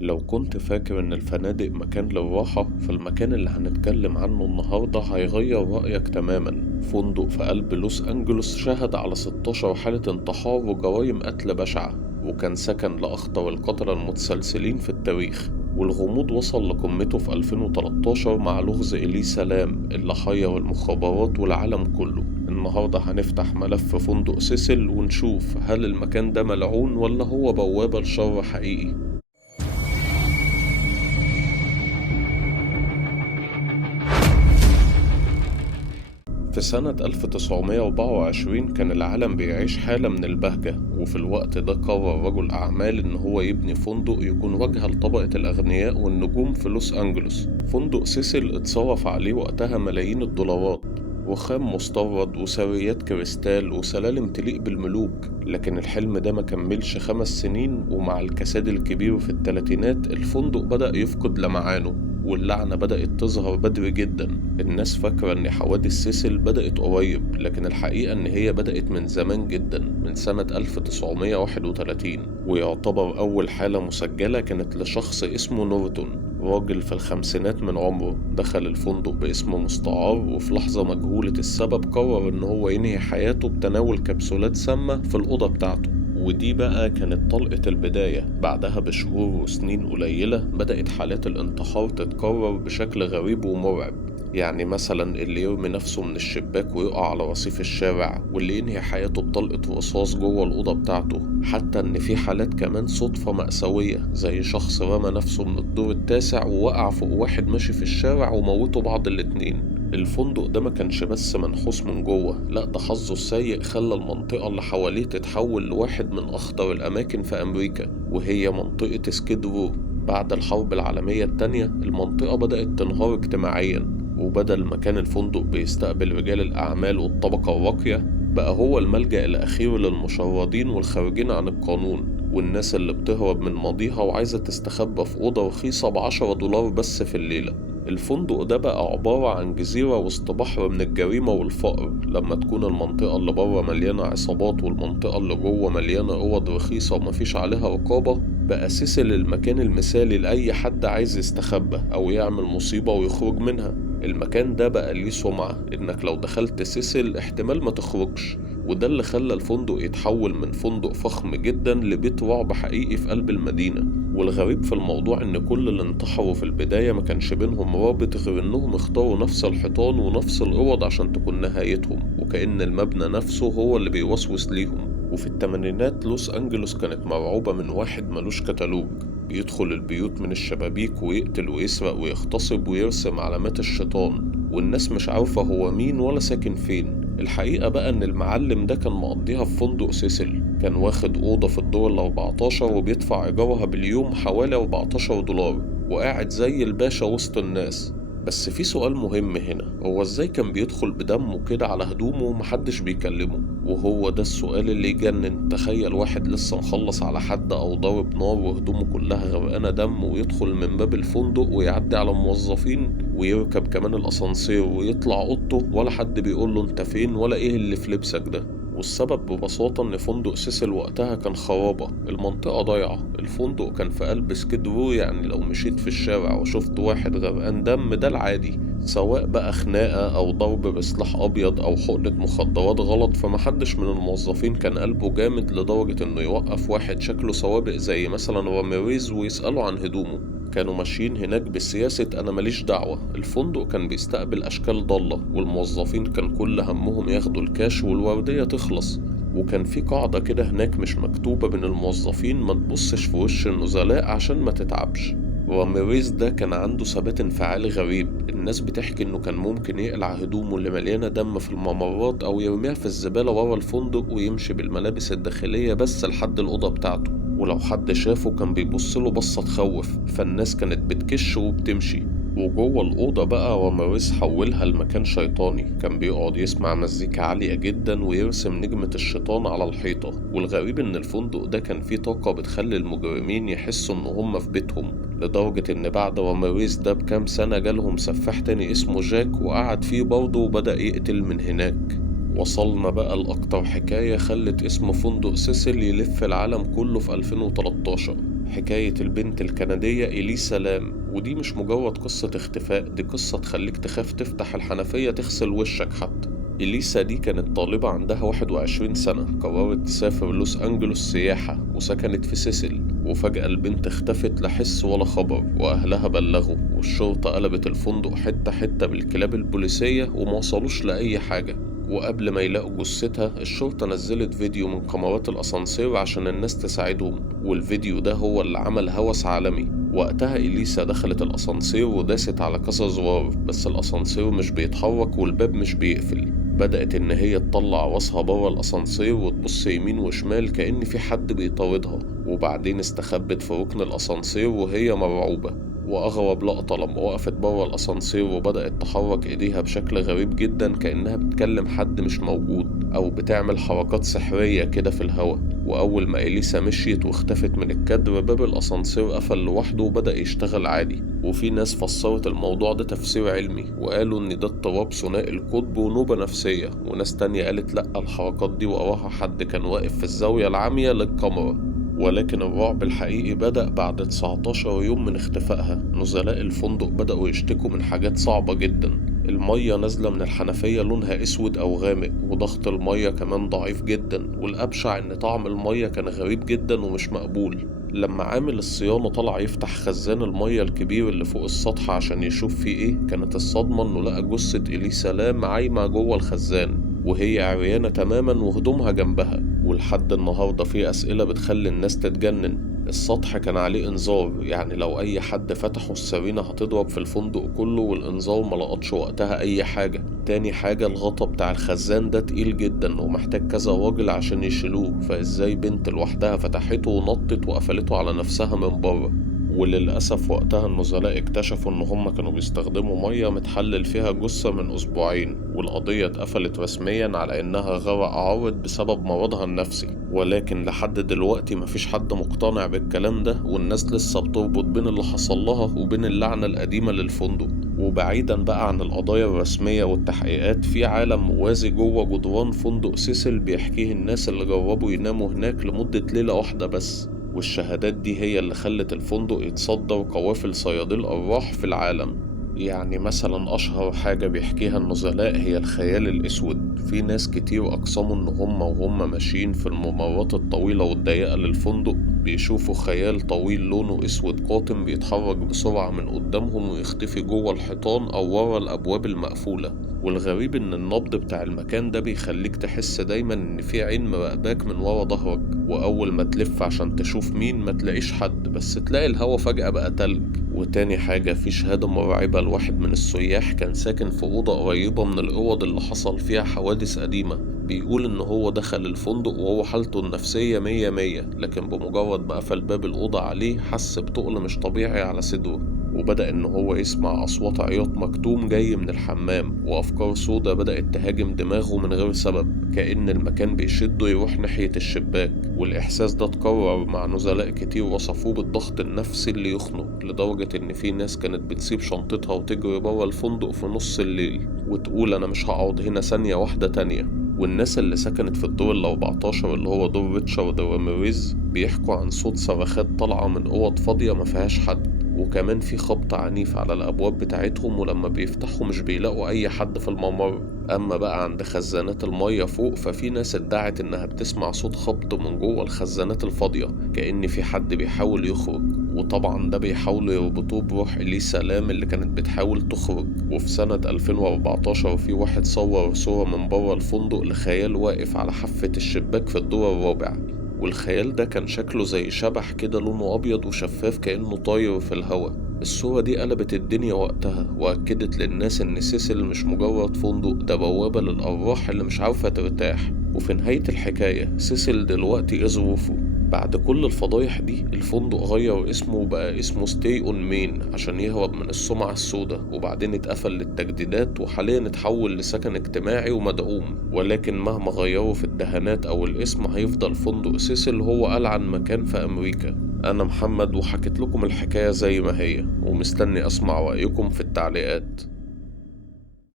لو كنت فاكر إن الفنادق مكان للراحة، فالمكان اللي هنتكلم عنه النهاردة هيغير رأيك تماما. فندق في قلب لوس أنجلوس شهد على 16 حالة انتحار وجرائم قتل بشعة، وكان سكن لأخطر القتلة المتسلسلين في التاريخ. والغموض وصل لقمته في 2013 مع لغز إليسا لام اللي حير المخابرات والعالم كله. النهاردة هنفتح ملف فندق سيسل ونشوف هل المكان ده ملعون ولا هو بوابة لشر حقيقي. في سنة 1924 كان العالم بيعيش حالة من البهجة، وفي الوقت ده قرر رجل أعمال إن هو يبني فندق يكون واجهة لطبقة الأغنياء والنجوم في لوس أنجلوس. فندق سيسل اتصرف عليه وقتها ملايين الدولارات، وخام مستورد وسريات كريستال وسلالم تليق بالملوك. لكن الحلم ده ما كملش 5 سنين، ومع الكساد الكبير في التلاتينات الفندق بدأ يفقد لمعانه، واللعنة بدأت تظهر بدري جدا. الناس فاكرة إن حوادث سيسل بدأت قريب، لكن الحقيقة إن هي بدأت من زمان جدا، من سنة 1931. ويعتبر أول حالة مسجلة كانت لشخص اسمه نورتون، راجل في الخمسينات من عمره، دخل الفندق باسم مستعار، وفي لحظة مجهولة السبب قرر إن هو ينهي حياته بتناول كبسولات سامة في الأوضة بتاعته. ودي بقى كانت طلقة البداية. بعدها بشهور وسنين قليلة بدأت حالات الانتحار تتكرر بشكل غريب ومرعب. يعني مثلا اللي يرمي نفسه من الشباك ويقع على رصيف الشارع، واللي ينهي حياته بطلقة رصاص جوه الأوضة بتاعته. حتى إن في حالات كمان صدفة مأساوية، زي شخص رمى نفسه من الدور التاسع ووقع فوق واحد ماشي في الشارع وموته بعض الاتنين. الفندق ده ما كانش بس منحوس من جوه، لا ده حظه السيء خلى المنطقة اللي حواليه تتحول لواحد من أخطر الأماكن في أمريكا، وهي منطقة سكيد رو. بعد الحرب العالمية التانية المنطقة بدأت تنهار اجتماعيا، وبدل ما كان الفندق بيستقبل رجال الأعمال والطبقة الراقية، بقى هو الملجأ الأخير للمشردين والخارجين عن القانون، والناس اللي بتهرب من ماضيها وعايزة تستخبى في أوضة رخيصة ب10 دولار بس في الليلة. الفندق ده بقى عبارة عن جزيرة وسط بحر من الجريمة والفقر. لما تكون المنطقة اللي بره مليانة عصابات والمنطقة اللي جوه مليانة أوض رخيصة ومفيش عليها رقابة، بقى سيسل المكان المثالي لأي حد عايز يستخبى أو يعمل مصيبة ويخرج منها. المكان ده بقى ليه سمعة إنك لو دخلت سيسل احتمال ما تخرجش، وده اللي خلى الفندق يتحول من فندق فخم جدا لبيت رعب حقيقي في قلب المدينة. والغريب في الموضوع إن كل اللي انتحروا في البداية ما كانش بينهم رابط غير إنهم اختاروا نفس الحيطان ونفس الأوض عشان تكون نهايتهم، وكأن المبنى نفسه هو اللي بيوسوس ليهم. وفي التمانينات لوس أنجلوس كانت مرعوبة من واحد ملوش كتالوج، بيدخل البيوت من الشبابيك ويقتل ويسرق ويغتصب ويرسم علامات الشيطان، والناس مش عارفة هو مين ولا ساكن فين. الحقيقة بقى إن المعلم ده كان مقضيها في فندق سيسل، كان واخد أوضة في الدور ال14 وبيدفع إيجارها باليوم حوالي 14 دولار، وقاعد زي الباشا وسط الناس. بس في سؤال مهم هنا، هو ازاي كان بيدخل بدمه كده على هدومه ومحدش بيكلمه؟ وهو ده السؤال اللي يجنن. تخيل واحد لسه مخلص على حد او ضارب نار وهدومه كلها غرقانة دم، ويدخل من باب الفندق ويعدي على موظفين ويركب كمان الاسانسير ويطلع اوضته، ولا حد بيقوله انت فين ولا ايه اللي في لبسك ده. والسبب ببساطة إن فندق سيسل وقتها كان خرابة، المنطقة ضايعة. الفندق كان في قلب سكيد رو، يعني لو مشيت في الشارع وشفت واحد غرقان دم ده العادي، سواء بقى خناقة أو ضرب بسلاح أبيض أو حقنة مخدرات غلط. فمحدش من الموظفين كان قلبه جامد لدرجة إنه يوقف واحد شكله سوابق زي مثلا راميريز ويسأله عن هدومه. كانوا ماشيين هناك بسياسة أنا ماليش دعوة. الفندق كان بيستقبل أشكال ضالة، والموظفين كان كل همهم ياخدوا الكاش والوردية تخلص. وكان في قاعدة كده هناك مش مكتوبة بين الموظفين، ما تبصش في وش النزلاء عشان ما تتعبش. راميريز ده كان عنده ثبات انفعالي غريب. الناس بتحكي انه كان ممكن يقلع هدومه اللي مليانة دم في الممرات او يرميها في الزبالة ورا الفندق ويمشي بالملابس الداخلية بس لحد الأوضة بتاعته، ولو حد شافه كان بيبصله بصة تخوف، فالناس كانت بتكش وبتمشي. وجوه الأوضة بقى راميريز حولها لمكان شيطاني، كان بيقعد يسمع مزيكا عالية جدا ويرسم نجمة الشيطان على الحيطة. والغريب إن الفندق ده كان فيه طاقة بتخلي المجرمين يحسوا إن هم في بيتهم، لدرجة إن بعد راميريز ده بكام سنة جالهم سفاح تاني اسمه جاك وقعد فيه برضه وبدأ يقتل من هناك. وصلنا بقى لأكتر حكاية خلت اسم فندق سيسل يلف العالم كله في 2013. حكاية البنت الكندية إليسا لام، ودي مش مجرد قصة اختفاء، دي قصة تخليك تخاف تفتح الحنفية تغسل وشك حتى. إليسا دي كانت طالبة عندها 21 سنة، قررت تسافر لوس أنجلوس سياحة وسكنت في سيسل، وفجأة البنت اختفت لا حس ولا خبر، وأهلها بلغوا والشرطة قلبت الفندق حتة حتة بالكلاب البوليسية وموصلوش لأي حاجة. وقبل ما يلاقوا جثتها الشرطة نزلت فيديو من كاميرات الأسانسير عشان الناس تساعدهم، والفيديو ده هو اللي عمل هوس عالمي. وقتها إليسا دخلت الأسانسير وداست على كذا زرار، بس الأسانسير مش بيتحرك والباب مش بيقفل. بدأت إن هي تطلع راسها بره الأسانسير وتبص يمين وشمال كأن في حد بيطاردها، وبعدين استخبت في ركن الأسانسير وهي مرعوبة. وأغرب لقطة لما وقفت بره الأسانسير وبدأت تحرك إيديها بشكل غريب جدا كأنها بتكلم حد مش موجود، أو بتعمل حركات سحرية كده في الهواء. وأول ما إليسا مشيت واختفت من الكادر باب الأسانسير قفل لوحده وبدأ يشتغل عادي. وفي ناس فسرت الموضوع ده تفسير علمي وقالوا إن ده اضطراب ثنائي القطب ونوبة نفسية، وناس تانية قالت لأ، الحركات دي وراها حد كان واقف في الزاوية العامية للكاميرا. ولكن الرعب الحقيقي بدأ بعد 19 يوم من اختفائها. نزلاء الفندق بدأوا يشتكوا من حاجات صعبة جدا. المية نازلة من الحنفية لونها اسود او غامق، وضغط المية كمان ضعيف جدا، والابشع ان طعم المية كان غريب جدا ومش مقبول. لما عامل الصيانة طلع يفتح خزان المية الكبير اللي فوق السطح عشان يشوف فيه ايه، كانت الصدمة انه لقى جثة إليسا لام عايمة جوه الخزان، وهي عريانة تماما وهدومها جنبها. ولحد النهاردة في أسئلة بتخلي الناس تتجنن. السطح كان عليه إنذار، يعني لو أي حد فتحه السرينة هتضرب في الفندق كله، والإنذار ملقطش وقتها أي حاجة. تاني حاجة، الغطا بتاع الخزان ده تقيل جدا ومحتاج كذا راجل عشان يشيلوه، فإزاي بنت لوحدها فتحته ونطت وقفلته على نفسها من بره؟ وللأسف وقتها النزلاء اكتشفوا إن هم كانوا بيستخدموا مية متحلل فيها جثة من أسبوعين، والقضية اتقفلت رسميا على إنها غرق عارض بسبب مرضها النفسي. ولكن لحد دلوقتي مفيش حد مقتنع بالكلام ده، والناس لسه بتربط بين اللي حصل لها وبين اللعنة القديمة للفندق. وبعيدا بقى عن القضايا الرسمية والتحقيقات، في عالم موازي جوه جدران فندق سيسل بيحكيه الناس اللي جربوا يناموا هناك لمدة ليلة واحدة بس، والشهادات دي هي اللي خلت الفندق يتصدر قوافل صيادي الأرواح في العالم. يعني مثلا أشهر حاجة بيحكيها النزلاء هي الخيال الأسود. في ناس كتير أقسموا إن وهم ماشيين في الممرات الطويلة والضيقة للفندق بيشوفوا خيال طويل لونه أسود قاتم بيتحرك بسرعة من قدامهم ويختفي جوه الحيطان أو ورا الأبواب المقفولة. والغريب إن النبض بتاع المكان ده بيخليك تحس دايما إن في عين مراقباك من ورا ظهرك، وأول ما تلف عشان تشوف مين ما تلاقيش حد، بس تلاقي الهوا فجأة بقى تلج. وتاني حاجة، في شهادة مرعبة لواحد من السياح كان ساكن في أوضة قريبة من الأوض اللي حصل فيها حوادث قديمة. بيقول إن هو دخل الفندق وهو حالته النفسية مية مية، لكن بمجرد ما قفل باب الأوضة عليه حس بتقل مش طبيعي على صدره، وبدأ إن هو يسمع أصوات عياط مكتوم جاي من الحمام، وأفكار سودة بدأت تهاجم دماغه من غير سبب، كأن المكان بيشده يروح ناحية الشباك. والإحساس ده اتكرر مع نزلاء كتير وصفوه بالضغط النفسي اللي يخنق، لدرجة إن في ناس كانت بتسيب شنطتها وتجري بره الفندق في نص الليل وتقول أنا مش هقعد هنا ثانية واحدة تانية. والناس اللي سكنت في الدور ال14 اللي هو دور ريتشارد راميريز بيحكوا عن صوت صرخات طالعة من أوض فاضية مفيهاش حد، وكمان في خبط عنيف على الأبواب بتاعتهم، ولما بيفتحوا مش بيلاقوا أي حد في الممر. أما بقى عند خزانات المية فوق، ففي ناس ادعت إنها بتسمع صوت خبط من جوه الخزانات الفاضية كأن في حد بيحاول يخرج، وطبعا ده بيحاولوا يربطوه بروح إليسا لام اللي كانت بتحاول تخرج. وفي سنة 2014 في واحد صور صورة من بره الفندق لخيال واقف على حافة الشباك في الدور الرابع، والخيال ده كان شكله زي شبح كده لونه أبيض وشفاف كأنه طاير في الهوا. الصورة دي قلبت الدنيا وقتها وأكدت للناس إن سيسل مش مجرد فندق، ده بوابة للأرواح اللي مش عارفة ترتاح. وفي نهاية الحكاية، سيسل دلوقتي إيه ظروفه؟ بعد كل الفضايح دي الفندق غير اسمه وبقى اسمه ستي اون مين عشان يهرب من السمعة السوداء، وبعدين اتقفل للتجديدات وحاليا اتحول لسكن اجتماعي ومدعوم. ولكن مهما غيروا في الدهانات أو الاسم هيفضل فندق سيسل هو ألعن مكان في أمريكا. أنا محمد وحكيت لكم الحكاية زي ما هي، ومستني أسمع رأيكم في التعليقات.